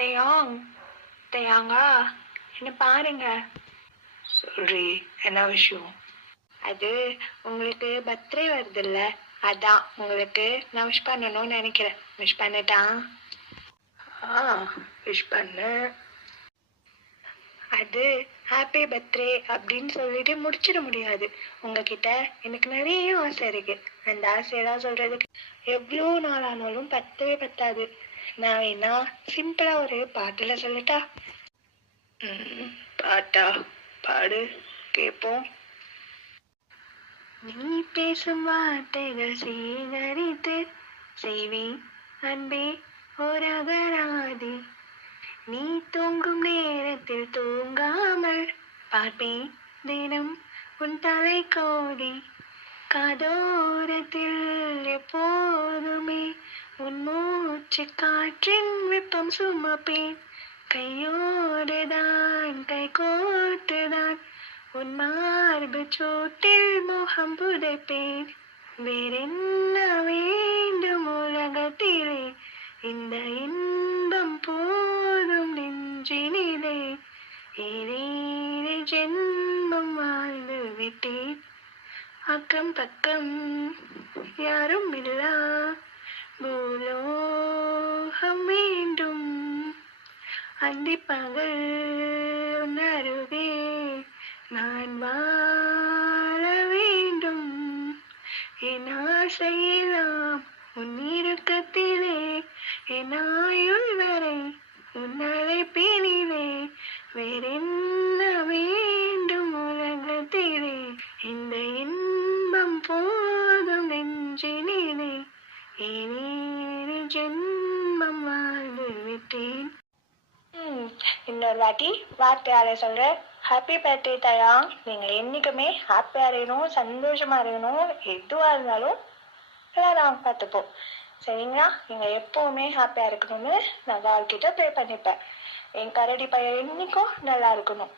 தயாங் தயாங்கா, என்ன பாருங்க. சொல்றி, என்ன விஷயம்? அது உங்களுக்கு பர்த்டே வருதுல்ல, அதான் உங்களுக்கு நான் விஷ் பண்ணணும்னு நினைக்கிறேன். விஷ் பண்ணட்டா? விஷ் பண்ணு. அது ஹாப்பி பர்த்டே அப்படின்னு சொல்லிட்டு முடிச்சிட முடியாது. உங்ககிட்ட எனக்கு நிறைய ஆசை இருக்கு. அந்த ஆசையெல்லாம் சொல்றதுக்கு எவ்வளோ நாள் ஆனாலும் பத்தவே பத்தாது. நான் வேணா சிம்பிளா ஒரு பாட்டுல சொல்லட்டா? பாட்டா? பாடு, கேட்போம். நீ பேசும் வார்த்தைகள் சேகரித்து செய்வேன் அன்பே ஒரு அகராதி. நீ தூங்கும் நேரத்தில் தூங்காமல் பார்ப்பேன் தினம் உன் தலை கோடி. காதோரத்தில் எப்போதுமே உன் மூச்சு காற்றின் வெப்பம் சுமப்பேன். கையோடுதான் கை கோட்டுதான் உன் மார்பு சோட்டில் முகம் புதைப்பேன். வேறென்ன வேண்டும் உலகத்திலே, இந்த இன்பம் போதும் நெஞ்சினிலே. ஏழேழு ஜென்மம் வாழ்ந்து விட்டேன், அக்கம் பக்கம் யாரும் இல்லா பூலோகம் வேண்டும். அந்திப்பகல் உன்னருகே நான் வாழ வேண்டும். என் ஆசையெல்லாம் உன் இறுக்கத்திலே, என் ஆயுள் வரை உன் அழைப்பினிலே. வேறென்ன வேண்டும் உலகத்திலே, இந்த இன்பம் போதும் நெஞ்சினிலே. ஏழேழு ஜென்மம் வாழ்ந்து விட்டேன். இன்னொரு வாட்டி வார்த்தையால சொல்றேன். ஹாப்பி பர்த்டே தயா. நீங்கள் என்னைக்குமே ஹாப்பியா இருக்கணும், சந்தோஷமா இருக்கணும். எதுவா இருந்தாலும் எல்லாரும் பார்த்துப்போம், சரிங்களா? நீங்க எப்பவுமே ஹாப்பியா இருக்கணும்னு நான் வாழ்க்கிட்ட ப்ரே பண்ணிப்பேன். என் கரடி பையன் என்னைக்கும் நல்லா இருக்கணும்.